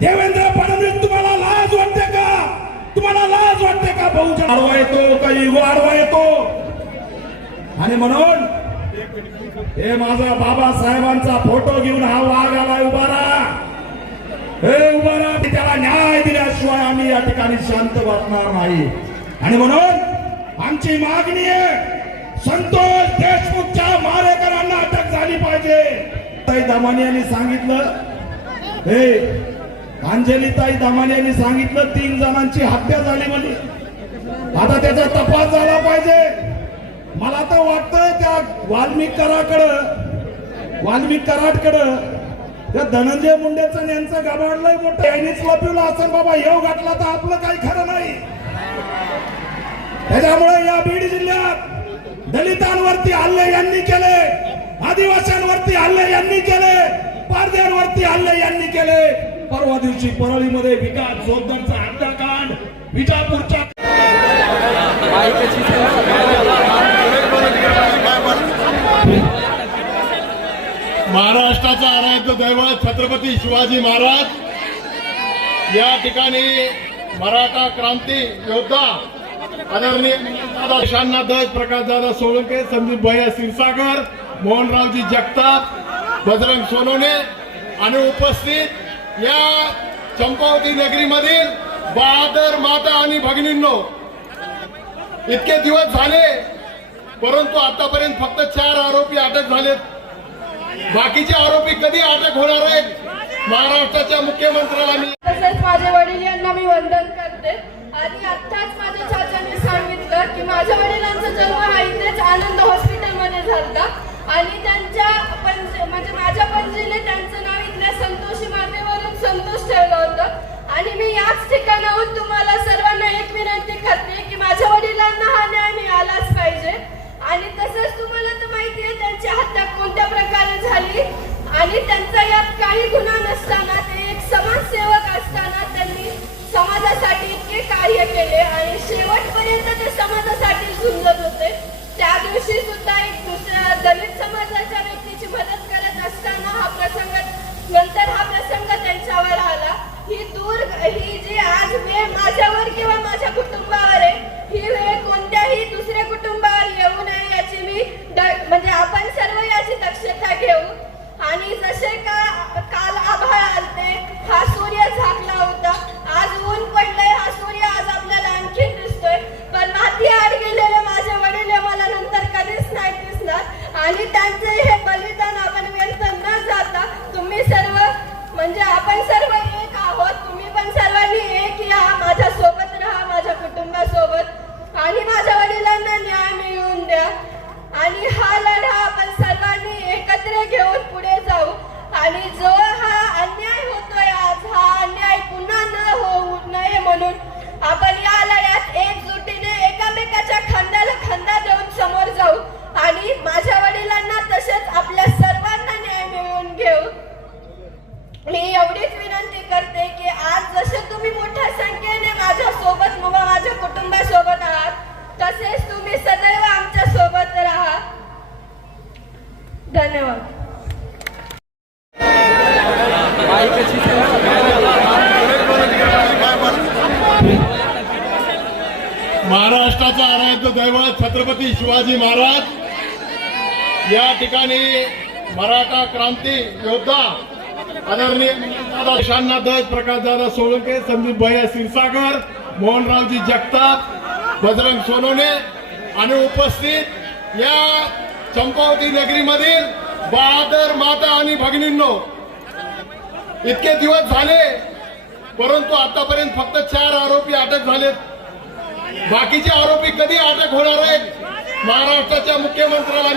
देवेंद्र फडणवीस तुम्हाला लाज वाटते का? तुम्हाला लाज वाटते का? बहुजन आडवा येतो का युवा आडवा येतो आणि म्हणून हे माझा बाबासाहेबांचा फोटो घेऊन हा वाघ आलाय उभा राहा. हे उभारा त्याला न्याय दिल्याशिवाय आम्ही या ठिकाणी शांत बसणार नाही. आणि म्हणून आमची मागणी आहे संतोष देशमुखच्या मारेकरांना अटक झाली पाहिजे. ताई यांनी सांगितलं हे अंजलीताई दामाने यांनी सांगितलं तीन जणांची हत्या झाली म्हणजे आता त्याचा तपास झाला पाहिजे. मला तर वाटतंय त्या वाल्मिक कराकडं वाल्मिक कराडकडं त्या धनंजय मुंडेचं यांचं गाभाडलंय मोठं यांनीच लपवलं असं बाबा येऊ घातला तर आपलं काही खरं नाही. त्याच्यामुळे या बीड जिल्ह्यात दलितांवरती हल्ले यांनी केले आदिवासींवरती हल्ले यांनी केले पारद्यांवरती हल्ले यांनी केले परवा दिवशी परळीमध्ये विकास जोगदरचा हत्याकांड विजापूरच्या महाराष्ट्राचा आराध्य दैवत छत्रपती शिवाजी महाराज या ठिकाणी मराठा क्रांती योद्धा आदरणीय दादा शांना दत्त प्रकाशदादा सोळंके संदीप भैया क्षीरसागर मोहनरावजी जगताप बजरंग सोनोने आणि उपस्थित या चंपावती नगरीमधील बहादर माता आणि भगिनींनो इतके दिवस झाले परंतु आतापर्यंत फक्त चार आरोपी अटक झालेत. बाकीचे आरोपी कधी अटक होणार आहेत महाराष्ट्राच्या मुख्यमंत्र्यांनी तसेच माझे वडील यांना मी वंदन करते. आणि आत्ताच माझ्या चाचाने सांगितलं की माझ्या वडिलांचा जन्म हा इथेच आनंद हॉस्पिटलमध्ये झाला आणि त्यांच्या म्हणजे माझ्या पणजीने त्यांचं नाव इथल्या संतोषी संतोष ठेवलं होतं. आणि मी याच ठिकाणाहून तुम्हाला सर्वांना एक विनंती करते की माझ्या वडिलांना हा न्याय मिळालाच पाहिजे. आणि तसंच तुम्हाला तर माहिती आहे त्यांची हत्या कोणत्या प्रकारे झाली? आणि त्यांचा यात काही गुन्हा नसताना ते एक समाजसेवक असताना त्यांनी समाजासाठी इतके कार्य केले आणि शेवटपर्यंत ते समाजासाठी झुंजत होते. त्या दिवशी सुद्धा एक दुसऱ्या दलित समाजाच्या व्यक्तीची मदत करत असताना हा प्रसंग नंतर हा प्रसंग ही जी आज वेळ माझ्यावर किंवा माझ्या कुटुंबावर आहे मी एवढीच विनंती करते की आज जसे तुम्ही मोठ्या संख्येने माझ्या सोबत माझ्या कुटुंबासोबत आहात तसेच तुम्ही सदैव आमच्यासोबत राहा. धन्यवाद. महाराष्ट्राचा आराध्य दैवत छत्रपती शिवाजी महाराज. या ठिकाणी मराठा क्रांती योद्धा आदरणीय दादा दत्त प्रकाशदादा सोळंके संदीप भैया क्षीरसागर मोहनरावजी जगताप बजरंग सोनोने आणि उपस्थित या चंपावती नगरीमधील बहादर माता आणि भगिनींनो इतके दिवस झाले परंतु आतापर्यंत फक्त चार आरोपी अटक झालेत. बाकीचे आरोपी कधी अटक होणार आहेत? महाराष्ट्राच्या मुख्यमंत्र्याला